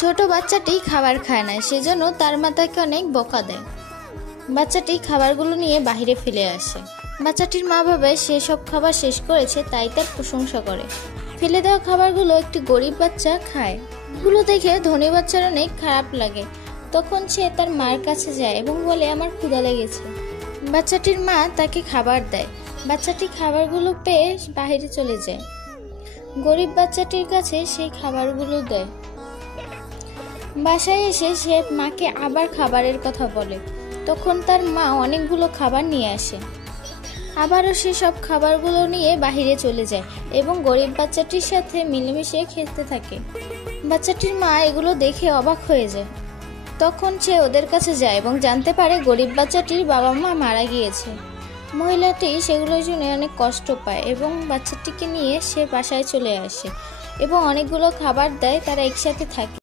ছোট বাচ্চাটি খাবার খায় না, সেজন্য তার মা তাকে অনেক বকা দেয়। বাচ্চাটি খাবারগুলো নিয়ে বাইরে ফেলে আসে। বাচ্চাটির মা ভাবে সে সব খাবার শেষ করেছে, তাই তার প্রশংসা করে। ফেলে দেওয়া খাবারগুলো একটি গরিব বাচ্চা খায়। এগুলো দেখে ধনী বাচ্চার অনেক খারাপ লাগে। তখন সে তার মার কাছে যায় এবং বলে, আমার ক্ষুধা লেগেছে। বাচ্চাটির মা তাকে খাবার দেয়। বাচ্চাটি খাবারগুলো পেয়ে বাইরে চলে যায়। গরিব বাচ্চাটির কাছে সেই খাবারগুলো দেয়। বাসায় এসে সে মাকে আবার খাবারের কথা বলে। তখন তার মা অনেকগুলো খাবার নিয়ে আসে। আবারও সে সব খাবারগুলো নিয়ে বাহিরে চলে যায় এবং গরিব বাচ্চাটির সাথে মিলেমিশে খেতে থাকে। বাচ্চাটির মা এগুলো দেখে অবাক হয়ে যায়। তখন সে ওদের কাছে যায় এবং জানতে পারে গরিব বাচ্চাটির বাবা মা মারা গিয়েছে। মহিলাটি সেগুলো শুনে অনেক কষ্ট পায় এবং বাচ্চাটিকে নিয়ে সে বাসায় চলে আসে এবং অনেকগুলো খাবার দেয়। তারা একসাথে থাকে।